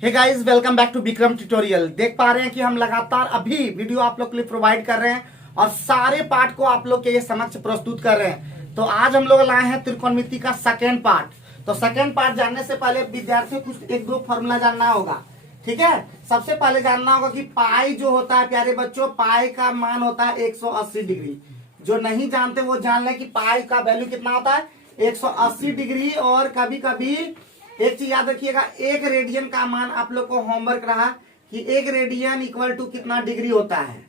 Hey guys, welcome back to Vikram tutorial. देख पा रहे हैं कि हम लगातार अभी वीडियो आप लोग के लिए प्रोवाइड कर रहे हैं और सारे पार्ट को आप लोग के समक्ष प्रस्तुत कर रहे हैं। तो आज हम लोग लाए हैं त्रिकोणमिति का सेकेंड पार्ट। तो सेकेंड पार्ट जानने से पहले विद्यार्थियों को कुछ एक दो फॉर्मूला जानना होगा। ठीक है, सबसे पहले जानना होगा कि पाई जो होता है प्यारे बच्चों, पाई का मान होता है 180 डिग्री। जो नहीं जानते वो जान लें कि पाई का वैल्यू कितना होता है 180 डिग्री। और कभी कभी एक चीज याद रखिएगा, एक रेडियन का मान आप लोग को होमवर्क रहा कि एक रेडियन इक्वल टू कितना डिग्री होता है।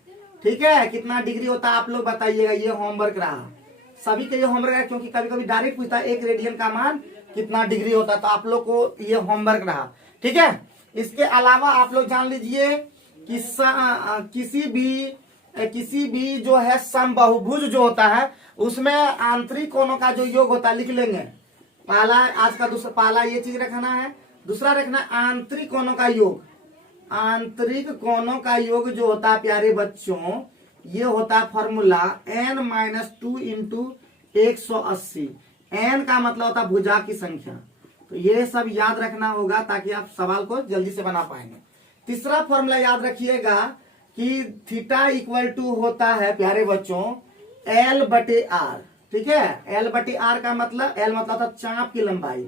ठीक है, कितना डिग्री होता है आप लोग बताइएगा, ये होमवर्क रहा सभी के। ये होमवर्क है क्योंकि कभी कभी डायरेक्ट पूछता है एक रेडियन का मान कितना डिग्री होता है, तो आप लोग को ये होमवर्क रहा। ठीक है, इसके अलावा आप लोग जान लीजिए कि किसी भी जो है समबाहुभुज जो होता है उसमें आंतरिक कोणों का जो योग होता है लिख लेंगे। पहला आज का दूसरा, पहला ये चीज रखना है। दूसरा रखना आंतरिक कोणों का योग। आंतरिक कोणों का योग जो होता है प्यारे बच्चों, ये होता है फॉर्मूला n-2 इंटू 180। n का मतलब होता है भुजा की संख्या। तो ये सब याद रखना होगा ताकि आप सवाल को जल्दी से बना पाएंगे। तीसरा फॉर्मूला याद रखिएगा कि थीटा इक्वल टू होता है प्यारे बच्चों L/R। ठीक है, L/R का मतलब, L मतलब था चाप की लंबाई,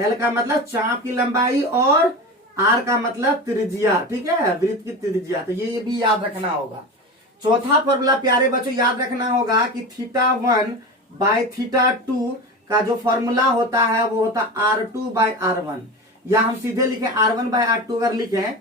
L का मतलब चाप की लंबाई और R का मतलब त्रिज्या। ठीक है, वृत्त की त्रिज्या। तो ये भी याद रखना होगा। चौथा फॉर्मूला प्यारे बच्चों याद रखना होगा कि θ1/θ2 का जो फॉर्मूला होता है वो होता R2/R1। या हम सीधे लिखें R1/R2। अगर लिखें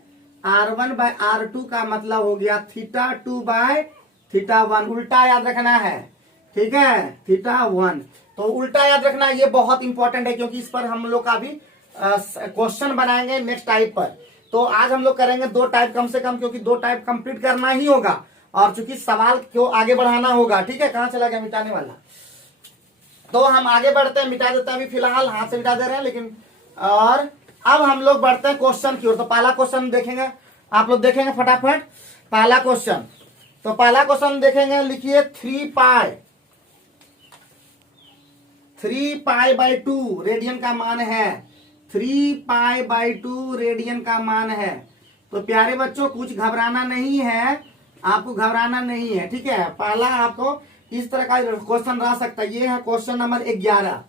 R1/R2 का मतलब हो गया θ2/θ1। उल्टा याद रखना है। ठीक है, θ1। तो उल्टा याद रखना, ये बहुत इंपॉर्टेंट है क्योंकि इस पर हम लोग का भी क्वेश्चन बनाएंगे नेक्स्ट टाइप पर। तो आज हम लोग करेंगे 2 टाइप कम से कम, क्योंकि 2 टाइप कंप्लीट करना ही होगा और चूंकि सवाल को आगे बढ़ाना होगा। ठीक है, कहां चला गया मिटाने वाला। तो हम आगे बढ़ते हैं, मिटा देते हैं अभी फिलहाल, हाथ से मिटा दे रहे हैं लेकिन। और अब हम लोग बढ़ते हैं क्वेश्चन की ओर। तो पहला क्वेश्चन देखेंगे, आप लोग देखेंगे फटाफट पहला क्वेश्चन। तो पहला क्वेश्चन देखेंगे, लिखिए 3π/2 रेडियन का मान है। 3π/2 रेडियन का मान है। तो प्यारे बच्चों कुछ घबराना नहीं है, आपको घबराना नहीं है। ठीक है, पहला आपको इस तरह का क्वेश्चन रह सकता है। ये है क्वेश्चन नंबर 11।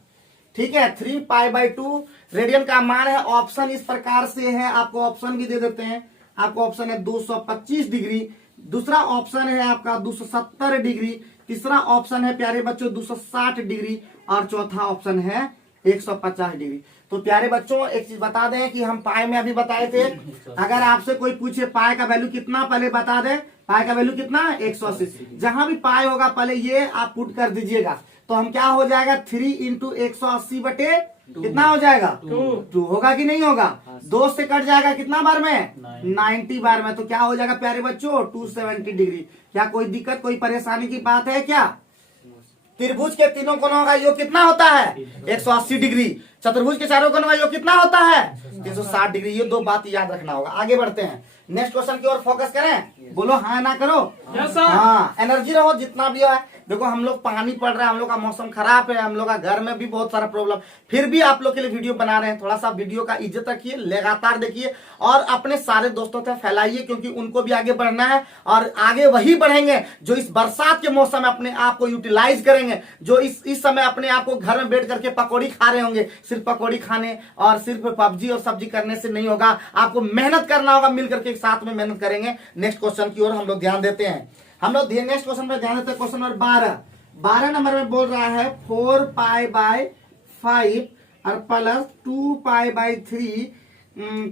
ठीक है, 3π/2 रेडियन का मान है। ऑप्शन इस प्रकार से है, आपको ऑप्शन भी दे देते हैं। आपको ऑप्शन है 225 डिग्री, दूसरा ऑप्शन है आपका 270 डिग्री, तीसरा ऑप्शन है प्यारे बच्चों 260 डिग्री और चौथा ऑप्शन है 150 डिग्री। तो प्यारे बच्चों एक चीज बता दें कि हम पाई में अभी बताए थे, अगर आपसे कोई पूछे पाई का वैल्यू कितना, पहले बता दें पाई का वैल्यू कितना 180। जहां भी पाई होगा पहले ये आप पुट कर दीजिएगा। तो हम क्या हो जाएगा 3 इंटू 180 बटे कितना हो जाएगा 2 होगा कि नहीं होगा। 2 से कट जाएगा कितना बार में 90 बार में। तो क्या हो जाएगा प्यारे बच्चों 270 डिग्री। क्या कोई दिक्कत कोई परेशानी की बात है क्या। त्रिभुज के तीनों कोणों का योग कितना होता है 180 डिग्री। चतुर्भुज के चारों कोणों का योग कितना होता है 360 डिग्री। ये 2 बात याद रखना होगा। आगे बढ़ते हैं, नेक्स्ट क्वेश्चन की ओर फोकस करें। बोलो हाँ ना करो। हाँ, एनर्जी रहो जितना भी है। देखो हम लोग पानी पड़ रहा है, हम लोग का मौसम खराब है, हम लोग का घर में भी बहुत सारा प्रॉब्लम, फिर भी आप लोग के लिए वीडियो बना रहे हैं। थोड़ा सा वीडियो का इज्जत रखिए, लगातार देखिए और अपने सारे दोस्तों तक फैलाइए, क्योंकि उनको भी आगे बढ़ना है। और आगे वही बढ़ेंगे जो इस बरसात के मौसम में अपने आप को यूटिलाइज करेंगे, जो इस समय अपने आप को घर में बैठ करके पकौड़ी खा रहे होंगे। सिर्फ पकौड़ी खाने और सिर्फ पबजी और सब्जी करने से नहीं होगा, आपको मेहनत करना होगा। मिल करके साथ में मेहनत करेंगे। नेक्स्ट क्वेश्चन की ओर हम लोग ध्यान देते हैं। हम लोग नेक्स्ट क्वेश्चन पर ध्यान देते हैं। क्वेश्चन नंबर 12 नंबर में बोल रहा है 4π/5 और प्लस 2π/3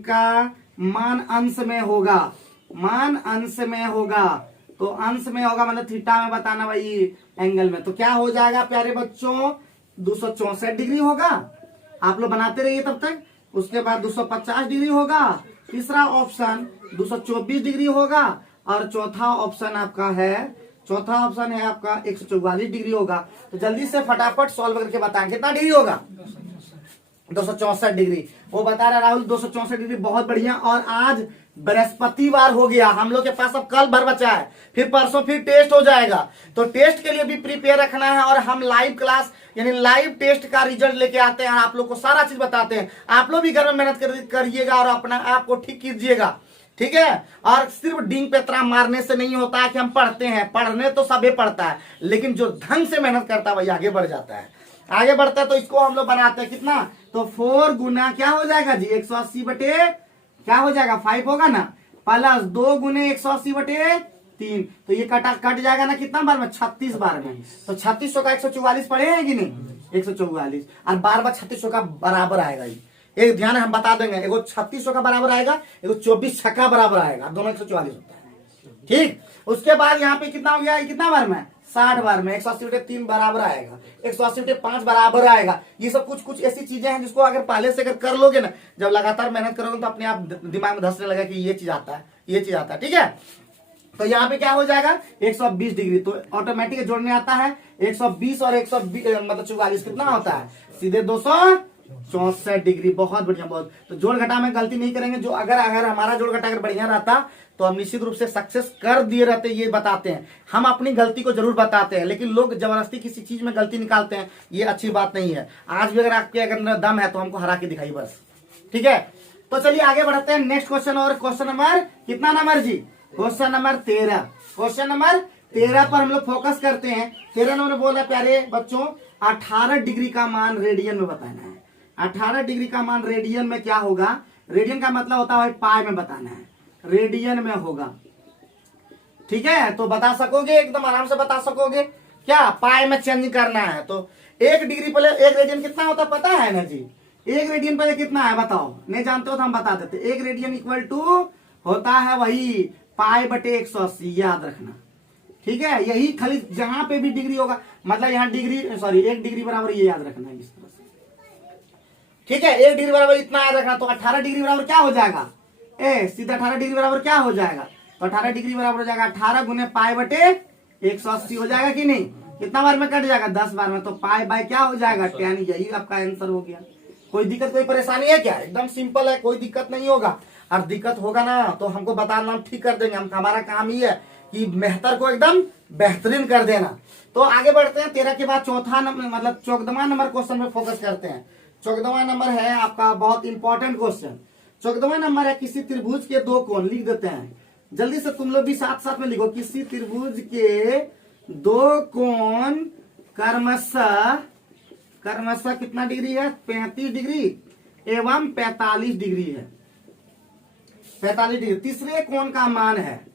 का मान अंश में होगा। मान अंश में होगा, तो अंश में होगा मतलब थीटा में बताना भाई एंगल में। तो क्या हो जाएगा प्यारे बच्चों 264 डिग्री होगा। आप लोग बनाते रहिए तब तक। उसके बाद 250 डिग्री होगा, तीसरा ऑप्शन 224 डिग्री होगा और चौथा ऑप्शन आपका है 144 डिग्री होगा। तो जल्दी से फटाफट सॉल्व करके बताएं कितना डिग्री होगा। 264 डिग्री। वो बता रहा राहुल 264 डिग्री, बहुत बढ़िया। और आज बृहस्पतिवार हो गया, हम लोग के पास अब कल भर बचा है, फिर परसों फिर टेस्ट हो जाएगा। तो टेस्ट के लिए भी प्रिपेयर रखना है, और हम लाइव क्लास यानी लाइव टेस्ट का रिजल्ट लेके आते हैं, आप लोग को सारा चीज बताते हैं। आप लोग भी घर में मेहनत करिएगा और अपना आप को ठीक कीजिएगा, ठीक है। और सिर्फ डिंग पेतरा मारने से नहीं होता है कि हम पढ़ते हैं, पढ़ने तो सभी पढ़ता है, लेकिन जो ढंग से मेहनत करता है वही आगे बढ़ जाता है, आगे बढ़ता है। तो इसको हम लोग बनाते हैं कितना, तो 4 गुना क्या हो जाएगा जी 180 बटे क्या हो जाएगा 5 होगा ना, प्लस 2 गुने 180 बटे 3, तो ये कट जाएगा ना कितना बार में 36 बार में। तो 3600 का 144 पड़े हैं कि नहीं 144, और बार बार 3600 का बराबर आएगा। ये एक ध्यान हम बता देंगे, एगो 3600 का बराबर आएगा, एगो 24 छक्का बराबर आएगा, दोनों 144 होता है, ठीक। उसके बाद यहाँ पे कितना हो गया, कितना बार में 60 बार में 180 बटे 3 बराबर आएगा, 180 बटे 5 बराबर आएगा। ये सब कुछ ऐसी चीजें हैं जिसको अगर पहले से अगर कर लोगे ना, जब लगातार मेहनत करोगे तो अपने आप दिमाग में धंसने लगा कि ये चीज आता है, ये चीज आता है, ठीक है। तो यहाँ पे क्या हो जाएगा 120 डिग्री, तो ऑटोमेटिक जोड़ने आता है 120 और 120 मतलब 44 कितना होता है सीधे 264 डिग्री। बहुत बढ़िया, बहुत। तो जोड़ घटा में गलती नहीं करेंगे, जो अगर हमारा जोड़ घटा अगर बढ़िया रहता तो हम निश्चित रूप से सक्सेस कर दिए रहते। ये बताते हैं, हम अपनी गलती को जरूर बताते हैं, लेकिन लोग जबरदस्ती किसी चीज में गलती निकालते हैं, ये अच्छी बात नहीं है। आज भी अगर आपके अगर दम है तो हमको हरा के दिखाई बस, ठीक है। तो चलिए आगे बढ़ते हैं नेक्स्ट क्वेश्चन, और क्वेश्चन नंबर कितना नंबर जी, क्वेश्चन नंबर 13। क्वेश्चन नंबर 13 पर हम लोग फोकस करते हैं। 13 नंबर बोला प्यारे बच्चों 18 डिग्री का मान रेडियन में बताना है। 18 डिग्री का मान रेडियन में क्या होगा, रेडियन का मतलब होता है पाई में बताना है, रेडियन में होगा, ठीक है। तो बता सकोगे, एकदम आराम से बता सकोगे, क्या पाई में चेंज करना है। तो 1 डिग्री पहले 1 रेडियन कितना होता पता है ना जी, 1 रेडियन पहले कितना है बताओ, नहीं जानते हो तो हम बता देते। 1 रेडियन इक्वल टू होता है वही पाई बटे 180, याद रखना, ठीक है। यही खाली जहां पे भी डिग्री होगा, मतलब यहाँ डिग्री सॉरी 1 डिग्री बराबर ये याद रखना है इस तरह से, ठीक है। 1 डिग्री बराबर इतना याद रखना। तो 18 डिग्री बराबर क्या हो जाएगा, सीधा 18 डिग्री बराबर क्या हो जाएगा, तो 18 डिग्री बराबर हो जाएगा 18 गुने पाई बटे 180 हो जाएगा कि नहीं, कितना बार में कट जाएगा 10 बार में, तो पाई बाय क्या हो जाएगा 10। यही आपका आंसर हो गया। कोई दिक्कत कोई परेशानी है क्या, एकदम सिंपल है, कोई दिक्कत नहीं होगा। और दिक्कत होगा ना तो हमको बताना, हम ठीक कर देंगे। हमारा काम ही है कि बेहतर को एकदम बेहतरीन कर देना। तो आगे बढ़ते हैं, 13 के बाद चौथा नंबर मतलब 14वां नंबर क्वेश्चन पे फोकस करते हैं। 14वां नंबर है आपका बहुत इंपॉर्टेंट क्वेश्चन। 14वां नंबर है किसी त्रिभुज के 2 कोण, लिख देते हैं जल्दी से, तुम लोग भी साथ साथ में लिखो। किसी त्रिभुज के 2 कोण क्रमशः कितना डिग्री है 35 डिग्री एवं 45 डिग्री है, 45 डिग्री। तीसरे कोण का मान है,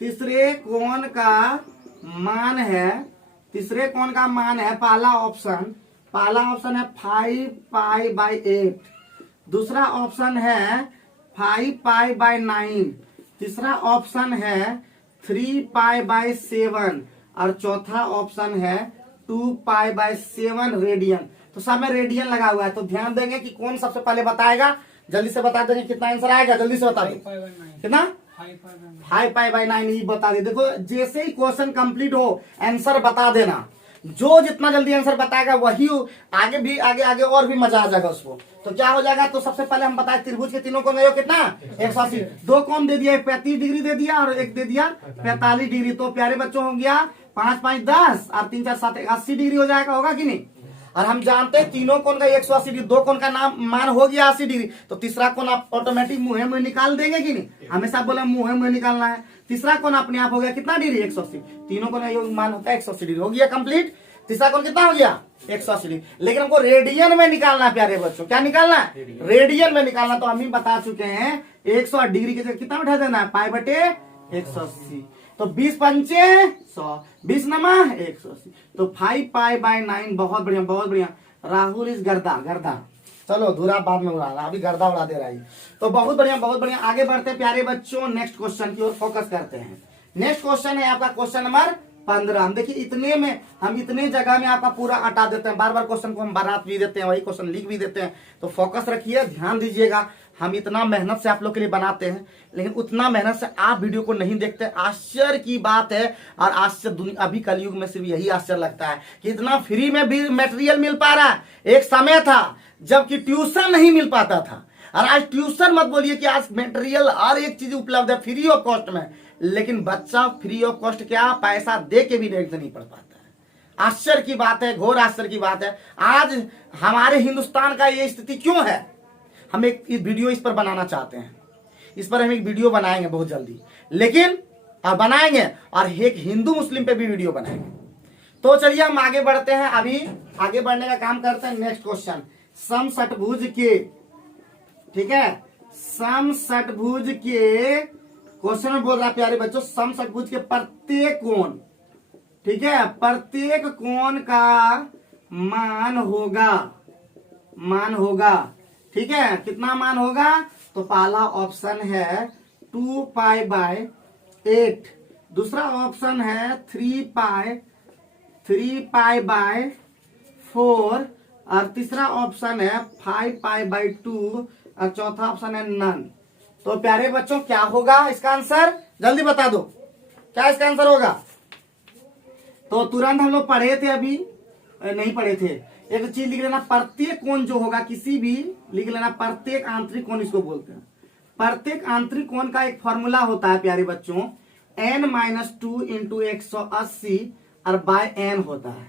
तीसरे कोण का मान है पहला ऑप्शन है 5 पाई बाई 8, दूसरा ऑप्शन है 5 पाई बाई 9, तीसरा ऑप्शन है 3 पाई बाई 7, और चौथा ऑप्शन है 2 पाई बाई 7 रेडियन। तो सब में रेडियन लगा हुआ है, तो ध्यान देंगे कि कौन सबसे पहले बताएगा, जल्दी से बता देंगे कितना आंसर आएगा, जल्दी से बता दें कितना 5 पाई बाई 9 ही बता दे। देखो जैसे ही क्वेश्चन कंप्लीट हो आंसर बता देना, जो जितना जल्दी आंसर बताएगा वही आगे और भी मजा आ जाएगा उसको। तो क्या हो जाएगा, तो सबसे पहले हम बताए त्रिभुज के तीनों कोण कितना 180, 2 कोण दे दिया 35 डिग्री दे दिया और 1 दे दिया 45 डिग्री। तो प्यारे बच्चों हो गया 5 5 10 और 3 4 7 80 डिग्री हो जाएगा, होगा कि नहीं। और हम जानते हैं तीनों कोण का 180 डिग्री, 2 कोण का मान हो गया 80 डिग्री, तो तीसरा कोण आप ऑटोमेटिक मुंह में निकाल देंगे कि नहीं, हमेशा बोला मुंह में निकालना है। तीसरा कोण अपने आप हो गया कितना डिग्री 180, तीनों कोण का मान होता है 180 डिग्री, हो गया कंप्लीट। तीसरा कोण कितना हो गया 180 डिग्री, लेकिन हमको रेडियन में निकालना है प्यारे बच्चों, क्या निकालना है रेडियन में निकालना। तो हम ही बता चुके हैं 100 डिग्री की जगह कितना बैठा देना है पाई बटे 180, तो 20 पंचे 100, 20 नमा 180, तो 5 पाई बाई 9। बहुत बढ़िया बहुत बढ़िया। राहुल इस गर्दा चलो धूरा बाद में उड़ा, अभी गर्दा उड़ा दे रहा है। तो बहुत बढ़िया बहुत बढ़िया। आगे बढ़ते हैं प्यारे बच्चों, नेक्स्ट क्वेश्चन की ओर फोकस करते हैं। नेक्स्ट क्वेश्चन है आपका क्वेश्चन नंबर 15। हम देखिए इतने में हम इतने जगह में आपका पूरा हटा देते हैं, बार बार क्वेश्चन को हम बना भी देते हैं, वही क्वेश्चन लिख भी देते हैं। तो फोकस रखिए, ध्यान दीजिएगा। हम इतना मेहनत से आप लोग के लिए बनाते हैं, लेकिन उतना मेहनत से आप वीडियो को नहीं देखते। आश्चर्य की बात है, और आश्चर्य अभी कलयुग में सिर्फ यही आश्चर्य लगता है कि इतना फ्री में भी मटेरियल मिल पा रहा है। एक समय था जबकि ट्यूशन नहीं मिल पाता था। और आज ट्यूशन मत बोलिए कि आज मटेरियल हर एक चीज उपलब्ध है फ्री ऑफ कॉस्ट में, लेकिन बच्चा फ्री ऑफ कॉस्ट क्या पैसा दे के भी नहीं पढ़ पाता है। आश्चर्य की बात है, घोर आश्चर्य की बात है। आज हमारे हिंदुस्तान का ये स्थिति क्यों है? हम एक वीडियो इस पर बनाना चाहते हैं, इस पर हम एक वीडियो बनाएंगे बहुत जल्दी, लेकिन बनाएंगे और एक हिंदू मुस्लिम पे भी वीडियो बनाएंगे। तो चलिए हम आगे बढ़ते हैं, अभी आगे बढ़ने का काम करते हैं। नेक्स्ट क्वेश्चन, समषटभुज के, ठीक है, समषटभुज के क्वेश्चन में बोल रहा है प्यारे बच्चों, समषटभुज के प्रत्येक कोण, ठीक है, प्रत्येक कोण का मान होगा, ठीक है, कितना मान होगा? तो पहला ऑप्शन है 2π/8, दूसरा ऑप्शन है 3π/4 और तीसरा ऑप्शन है 5π/2 और चौथा ऑप्शन है नन। तो प्यारे बच्चों क्या होगा इसका आंसर? जल्दी बता दो क्या इसका आंसर होगा। तो तुरंत हम लोग पढ़े थे, अभी नहीं पढ़े थे। एक चीज लिख लेना, प्रत्येक कोण जो होगा किसी भी, लिख लेना प्रत्येक आंतरिक कोण इसको बोलते हैं। प्रत्येक आंतरिक कोण का एक फॉर्मूला होता है प्यारे बच्चों, n-2 × 180 और बाय n होता है।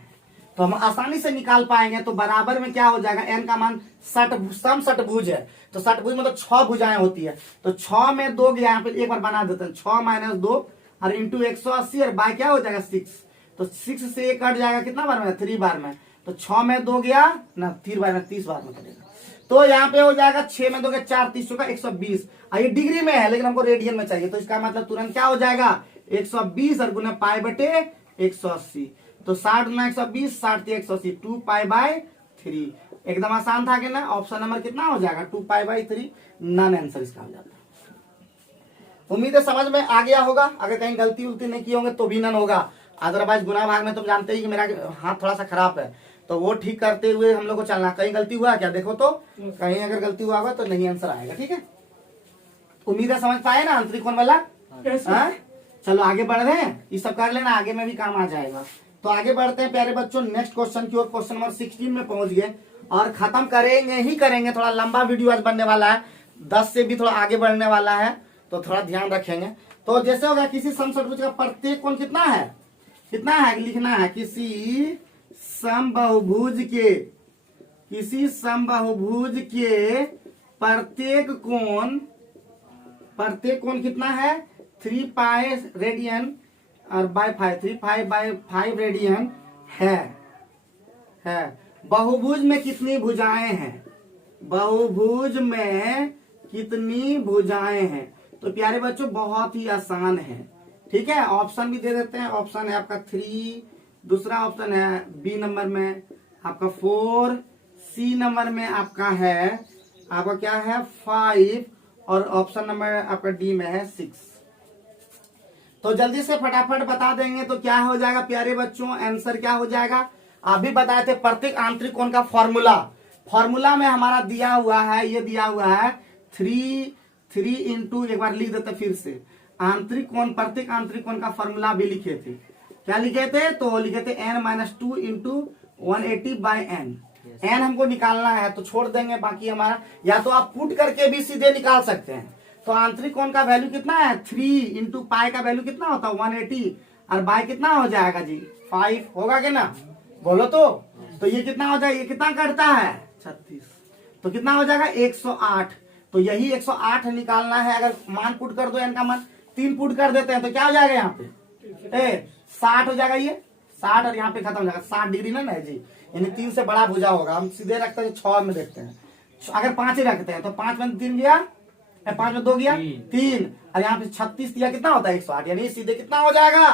तो हम आसानी से निकाल पाएंगे। तो बराबर में क्या हो जाएगा, n का मान समषटभुज है, तो षटभुज मतलब 6 भुजाएं होती है, तो 6 में 2 गया, यहाँ पे एक बार बना देते हैं, 6 - 2 और इंटू 180 और बाय क्या हो जाएगा 6, तो 6 से 1 कट जाएगा, कितना बार में? 3 बार में। तो 6 में 2 गया ना, 3 बार में 30 बार में कटेगा। तो यहाँ पे हो जाएगा 6 में 2 गया 4, 30 का 120। ये डिग्री में है लेकिन हमको रेडियन में चाहिए, तो इसका मतलब तुरंत क्या हो जाएगा 120 और गुना π/180। तो 60 × 120, 60 × 180, 2π/3। एकदम आसान था कि ना। ऑप्शन नंबर कितना हो जाएगा 2π/3, नन आंसर इसका हो जाता है। उम्मीद है समझ में आ गया होगा। अगर कहीं गलती उलती नहीं की होंगे तो भी नन होगा, अदरवाइज गुना भाग में तुम जानते ही कि मेरा हाथ थोड़ा सा खराब है, तो वो ठीक करते हुए हम लोग को चलना। कहीं गलती हुआ क्या देखो, तो कहीं अगर गलती हुआ होगा तो नहीं आंसर आएगा, ठीक है। उम्मीद है समझ पाए ना आंतरिक कोण वाला। चलो आगे बढ़ रहे हैं, ये सब कर लेना, आगे में भी काम आ जाएगा। तो आगे बढ़ते हैं प्यारे बच्चों नेक्स्ट क्वेश्चन की ओर। क्वेश्चन नंबर 16 में पहुंच गए और खत्म करेंगे। थोड़ा लंबा वीडियो आज बनने वाला है, 10 से भी थोड़ा आगे बढ़ने वाला है, तो थोड़ा ध्यान रखेंगे। तो जैसे होगा किसी समषटभुज का प्रत्येक कोण कितना है लिखना है, किसी समबाहुभुज के प्रत्येक कोण कितना है 3π रेडियन और बाय 5, 3π/5 रेडियन है। बहुभुज में कितनी भुजाएं हैं? तो प्यारे बच्चों बहुत ही आसान है, ठीक है। ऑप्शन भी दे देते हैं। ऑप्शन है आपका 3, दूसरा ऑप्शन है बी नंबर में आपका 4, सी नंबर में आपका क्या है 5 और ऑप्शन नंबर आपका डी में है 6। तो जल्दी से फटाफट बता देंगे तो क्या हो जाएगा प्यारे बच्चों, आंसर क्या हो जाएगा। अभी बताए थे प्रत्येक आंतरिक कोण का फॉर्मूला में हमारा दिया हुआ है, ये दिया हुआ है 3 × एक बार लिख देते फिर से, प्रत्येक आंतरिक कोण का फॉर्मूला भी लिखे थे। क्या लिखे थे? तो लिखे थे n-2 × 180/n। n हमको निकालना है तो छोड़ देंगे, बाकी हमारा या तो आप पुट करके भी सीधे निकाल सकते हैं। तो आंतरिक कोण का वैल्यू कितना है 3 × पाई का वैल्यू कितना होता है 180 और बाय कितना हो जाएगा जी 5 होगा क्या ना, बोलो तो ये कितना हो जाएगा, ये कितना करता है 36, तो कितना हो जाएगा 108। तो यही 108 निकालना है। अगर मान पुट कर दो, n का मान 3 पुट कर देते हैं तो क्या हो जाएगा यहाँ पे 60 हो जाएगा, ये 60 और यहाँ पे खत्म हो जाएगा 60 डिग्री ना जी, यानी 3 से बड़ा भुजा होगा। हम सीधे रखते हैं 6 में देखते हैं, अगर 5 ही रखते हैं तो 5 में 3 गया, 5 में 2 गया 3 और यहाँ पे 36 दिया, कितना होता है 108, यानी सीधे कितना हो जाएगा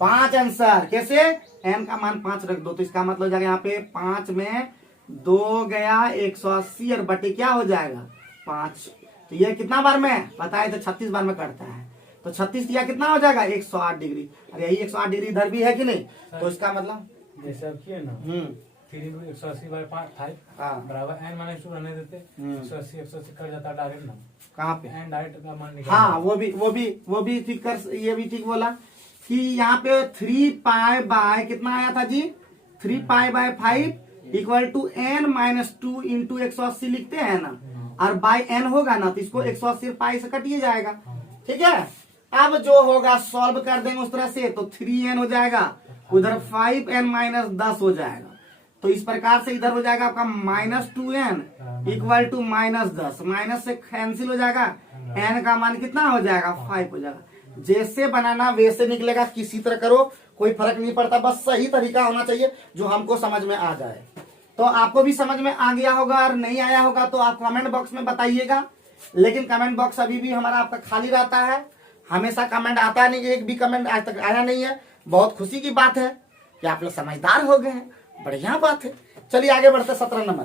5 आंसर। कैसे? n का मान 5 रख दो तो इसका मतलब हो जाएगा यहाँ पे 5 में 2 गया 180 और बटे क्या हो जाएगा 5। तो ये कितना बार में बताए तो 36 बार में करता है, तो 36 दिया कितना हो जाएगा 108 डिग्री। और यही 108 डिग्री इधर भी है कि नहीं, तो इसका मतलब जैसे अब किए ना 3 × 180/5 बराबर n-2 रहने देते 180 कट जाता डायरेक्ट ना, कहाँ पे n डायरेक्ट का मान निकाल। हाँ वो भी ठीक कर, ये भी ठीक बोला कि यहाँ पे 3π/, कितना आया था जी 3π/5 equal to n minus 2 into 180 लिखते हैं ना, और बाई n होगा ना, तो इसको 180 पाई से कटिए जाएगा। ठीक है, अब जो होगा सॉल्व कर देंगे उस तरह से, तो 3n हो जाएगा, उधर 5n माइनस 10 हो जाएगा। तो इस प्रकार से इधर हो जाएगा आपका minus 2n equal to minus 10, minus से कैंसिल हो जाएगा, n का मान कितना हो जाएगा 5 हो जाएगा। जैसे बनाना वैसे निकलेगा, किसी तरह करो कोई फर्क नहीं पड़ता, बस सही तरीका होना चाहिए जो हमको समझ में आ जाए। तो आपको भी समझ में आ गया होगा, और नहीं आया होगा तो आप कमेंट बॉक्स में बताइएगा। लेकिन कमेंट बॉक्स अभी भी हमारा आपका खाली रहता है, हमेशा कमेंट आता नहीं, एक भी कमेंट आज तक आया नहीं है। बहुत खुशी की बात है कि आप लोग समझदार हो गए हैं, बढ़िया बात है। चलिए आगे बढ़ते 17 नंबर।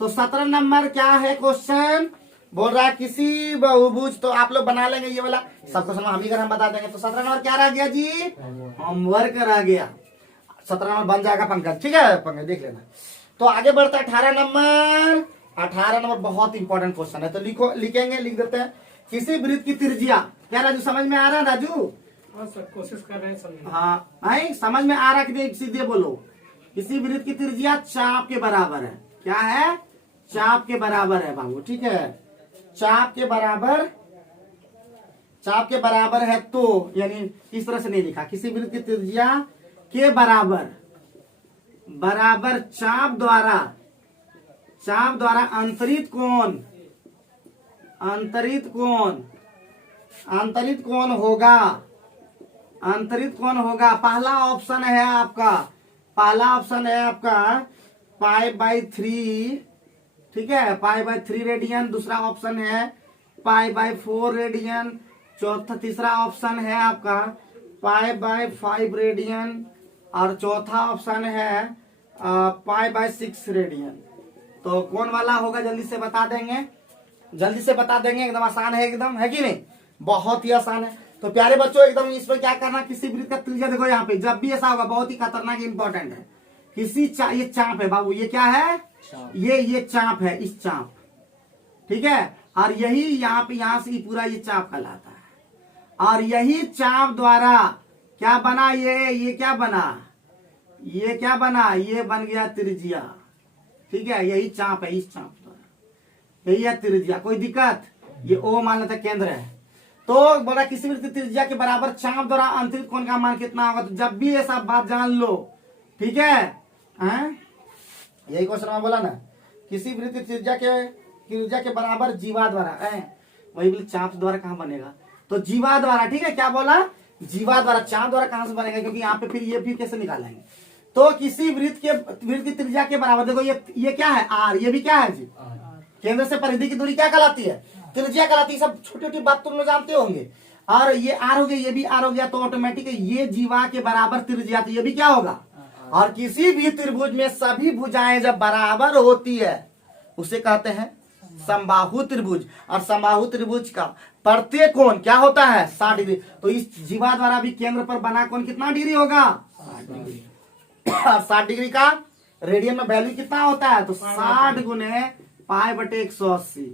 तो 17 नंबर क्या है क्वेश्चन, बोल रहा है किसी बहुभुज, तो आप लोग बना लेंगे ये वाला सब क्वेश्चन हम ही हम बता देंगे। तो 17 नंबर क्या रह गया जी, होमवर्क रह गया। 17 नंबर बन जाएगा पंकज, ठीक है पंकज देख लेना। तो आगे बढ़ता है 18 नंबर। 18 नंबर बहुत इंपॉर्टेंट क्वेश्चन है, तो लिखो, लिखेंगे, लिख देते हैं। किसी वृत्त की त्रिज्या, क्या राजू समझ में आ रहा है राजू? कोशिश कर रहे हैं समझने। हाँ भाई समझ में आ रहा है कि सीधे बोलो। किसी वृत्त की त्रिज्या चाप के बराबर है, क्या है, चाप के बराबर है बाबू, ठीक है, चाप के बराबर, चाप के बराबर है। तो यानी इस तरह से नहीं लिखा, किसी वृत्त की त्रिज्या के बराबर, बराबर चाप द्वारा, चाप द्वारा अंतरित कोण, अंतरित कोण, अंतरित कोण होगा, अंतरित कोण होगा। पहला ऑप्शन है आपका, पहला ऑप्शन है आपका π/3, ठीक है, π/3 रेडियन। दूसरा ऑप्शन है π/4 रेडियन। चौथा, तीसरा ऑप्शन है आपका π/5 रेडियन, और चौथा ऑप्शन है π/6 रेडियन। तो कौन वाला होगा जल्दी से बता देंगे, जल्दी से बता देंगे, एकदम आसान है, एकदम है कि नहीं, बहुत ही आसान है। तो प्यारे बच्चों एकदम इस पर क्या करना, किसी वृत्त का त्रिज्या देखो यहाँ पे, जब भी ऐसा होगा बहुत ही खतरनाक इंपॉर्टेंट है। किसी ये चाप है बाबू, ये क्या है, ये चाप है, इस चाप, ठीक है, और यही यहाँ पे, यहाँ से पूरा ये चाप कहलाता है। और यही चाप द्वारा क्या बना, ये क्या बना, ये क्या बना, ये बन गया त्रिज्या, ठीक है, यही चाप है, इस चाप द्वारा यही है त्रिज्या। कोई दिक्कत, ये ओ मान लेते केंद्र है। तो बोला किसी वृत्त की त्रिज्या के बराबर चाप द्वारा अंतरित कोण का मान कितना होगा। तो जब भी ऐसा बात जान लो, ठीक है, यही क्वेश्चन में बोला ना, किसी वृत्त की त्रिज्या के बराबर जीवा द्वारा, वही बोले चाप द्वारा कहाँ बनेगा, तो जीवा द्वारा, ठीक है, क्या बोला, जीवा द्वारा। चाप द्वारा कहां से बनेगा, क्योंकि यहाँ पे फिर ये भी कैसे निकालेंगे। तो किसी वृत्त की त्रिज्या के बराबर, देखो ये क्या है, आर, ये भी क्या है जी, केंद्र से परिधि की दूरी क्या कहलाती है, त्रिज्या कहलाती है। सब छोटी छोटी बात तुम लोग जानते होंगे। और ये आर हो गया, ये भी आर हो गया, तो ऑटोमेटिक ये जीवा के बराबर त्रिज्या, तो ये भी क्या होगा। और किसी भी त्रिभुज में सभी भुजाएं जब बराबर होती है उसे कहते हैं समबाहु त्रिभुज। और समबाहु त्रिभुज का प्रत्येक कोण क्या होता है 60 डिग्री। तो इस जीवा द्वारा भी केंद्र पर बना कोण कितना डिग्री होगा, 60 डिग्री का रेडियन में वैल्यू कितना होता है, तो 60 गुने π/180,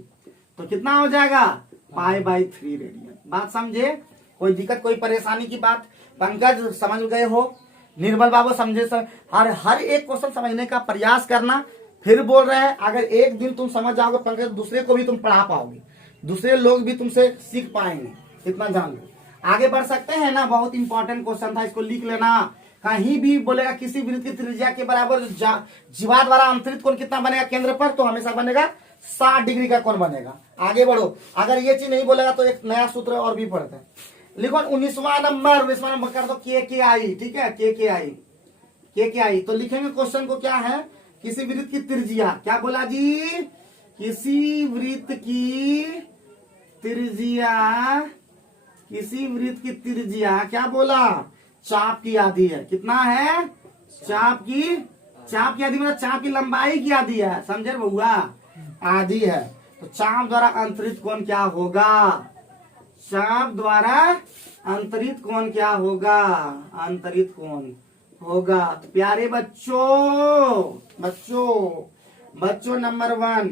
तो कितना हो जाएगा π/3 रेडियन। बात समझे, कोई दिक्कत कोई परेशानी की बात, पंकज समझ गए हो, निर्मल बाबू समझे सर। हर एक क्वेश्चन समझने का प्रयास करना। फिर बोल रहे हैं, अगर एक दिन तुम समझ जाओगे पंकज, दूसरे को भी तुम पढ़ा पाओगे, दूसरे लोग भी तुमसे सीख पाएंगे, इतना जान लो। आगे बढ़ सकते हैं ना, बहुत इंपॉर्टेंट क्वेश्चन था, इसको लिख लेना। कहीं भी बोलेगा किसी वृत्त की त्रिज्या के बराबर जीवा द्वारा अंतरित कोण कितना बनेगा केंद्र पर, तो हमेशा बनेगा 60 डिग्री का कोण बनेगा। आगे बढ़ो, अगर ये चीज नहीं बोलेगा तो एक नया सूत्र और भी पढ़ते हैं। लिखो 19वां नंबर कर दो के आई, ठीक है, के आई। तो लिखेंगे क्वेश्चन को, क्या है, किसी वृत्त की त्रिज्या, क्या बोला जी, किसी वृत्त की त्रिज्या, किसी वृत्त की त्रिज्या क्या बोला, चाप की आधी है। कितना है, चाप की आधी, मतलब चाप की लंबाई की आधी है, समझे बउआ, आधी है। तो चाप द्वारा अंतरित कोण क्या होगा, चाप द्वारा अंतरित कोण क्या होगा, अंतरित कोण होगा। तो प्यारे बच्चों number 1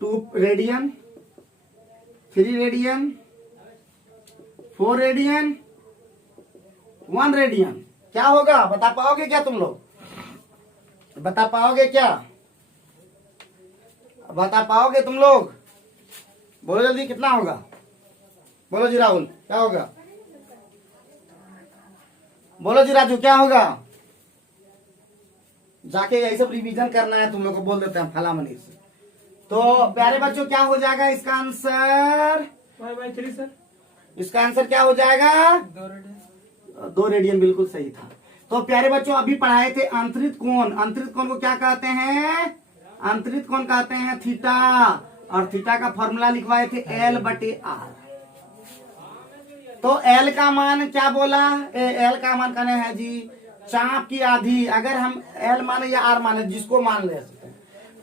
2 radian, 3 radian, 4 radian, 1 radian क्या होगा, बता पाओगे क्या तुम लोग, बता पाओगे क्या। बता पाओगे तुम लोग? बोलो जल्दी, कितना होगा? बोलो जी राहुल, क्या होगा? बोलो जी राजू, क्या होगा? जाके यही सब रिवीजन करना है तुम लोग को, बोल देते हैं फला मनी से। तो प्यारे बच्चों, क्या हो जाएगा इसका आंसर? 5/3 सर। इसका आंसर क्या हो जाएगा? 2 रेडियन बिल्कुल सही था। तो प्यारे बच्चों, अभी पढ़ाए थे अंतरित कोण। अंतरित कोण को क्या कहते हैं? अंतरित कोण कहते हैं थीटा, और थीटा का फॉर्मूला लिखवाए थे L/R। तो L का मान क्या बोला? L का मान कहने है जी चाप की आधी। अगर हम L माने या R माने, जिसको मान ले सकते हैं,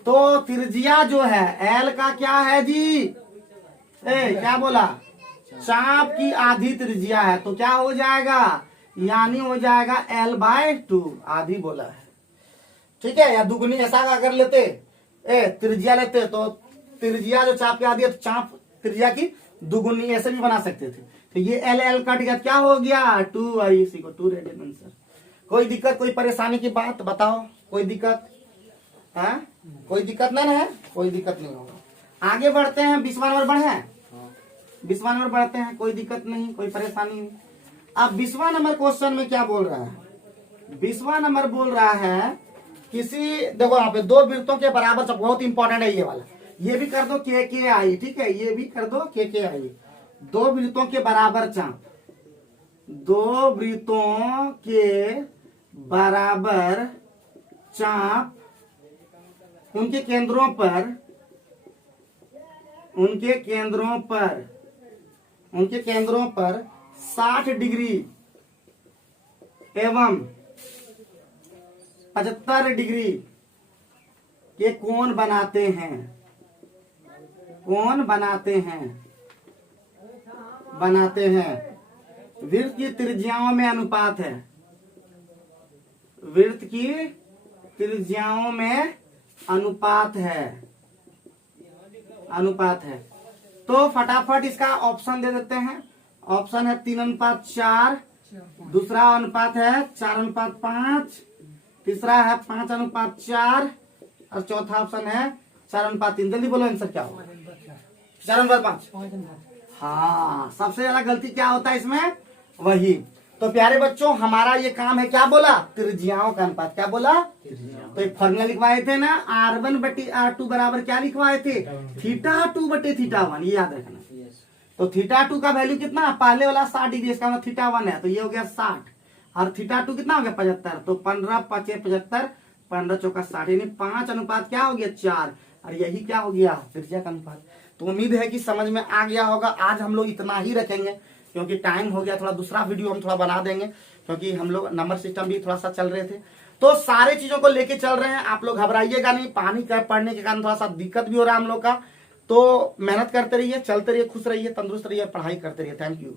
तो त्रिज्या जो है L का क्या है जी? क्या बोला? चाप की आधी त्रिज्या है, तो क्या हो जाएगा? यानी हो जाएगा L/2, आधी बोला है, ठीक है। या दुगुनी ऐसा अगर लेते, त्रिज्या लेते, तो त्रिज्या जो चाप की आधी है, तो चाप त्रिज्या की दुगुनी ऐसे भी बना सकते थे। तो ये L कट गया, क्या हो गया? 2 रेडियन आंसर। कोई दिक्कत, कोई परेशानी की बात बताओ? कोई दिक्कत है? कोई दिक्कत नहीं है? कोई दिक्कत नहीं होगा। आगे बढ़ते हैं, 20वां नंबर बढ़े, 20वां नंबर बढ़ते हैं, कोई दिक्कत नहीं, कोई परेशानी नहीं। अब 20वां नंबर क्वेश्चन में क्या बोल रहा है? 20वां नंबर बोल रहा है किसी, देखो यहाँ पे 2 वृत्तों के बराबर, सब बहुत इंपॉर्टेंट है ये वाला, ये भी कर दो KKI, ठीक है, ये भी कर दो KKI। 2 वृत्तों के बराबर चाप, 2 वृत्तों के बराबर चाप, उनके केंद्रों पर, उनके केंद्रों पर 60 डिग्री एवं 75 डिग्री के कोण बनाते हैं, वृत्त की त्रिज्याओं में अनुपात है, वृत्त की त्रिज्याओं में अनुपात है। तो फटाफट इसका ऑप्शन दे देते हैं। ऑप्शन है 3:4, दूसरा अनुपात है 4:5, तीसरा है 5:4, और चौथा ऑप्शन है 4:3। जल्दी बोलो आंसर क्या होगा? 4:5। हाँ, सबसे ज्यादा गलती क्या होता है इसमें? वही। तो प्यारे बच्चों, हमारा ये काम है, क्या बोला? त्रिज्याओं का अनुपात। क्या बोला? तो एक फॉर्मूला लिखवाए थे ना, R1/R2 बराबर क्या लिखवाए थे? θ2/θ1, ये याद रखना। तो θ2 का वैल्यू कितना? पहले वाला 60 डिग्री, इसका मतलब θ1 है, तो ये हो गया 60, और θ2 कितना हो गया? 75। तो 15×5 = 75, 15×4 = 60, यानी 5 अनुपात क्या हो गया? 4, और यही क्या हो गया? त्रिज्या का अनुपात। तो उम्मीद है कि समझ में आ गया होगा। आज हम लोग इतना ही रखेंगे, क्योंकि टाइम हो गया, थोड़ा दूसरा वीडियो हम थोड़ा बना देंगे, क्योंकि हम लोग नंबर सिस्टम भी थोड़ा सा चल रहे थे। तो सारे चीजों को लेके चल रहे हैं, आप लोग घबराइएगा नहीं। पानी का पढ़ने के कारण थोड़ा सा दिक्कत भी हो रहा है हम लोग का। तो मेहनत करते रहिए, चलते रहिए, खुश रहिए, तंदुरुस्त रहिए, पढ़ाई करते रहिए। Thank you.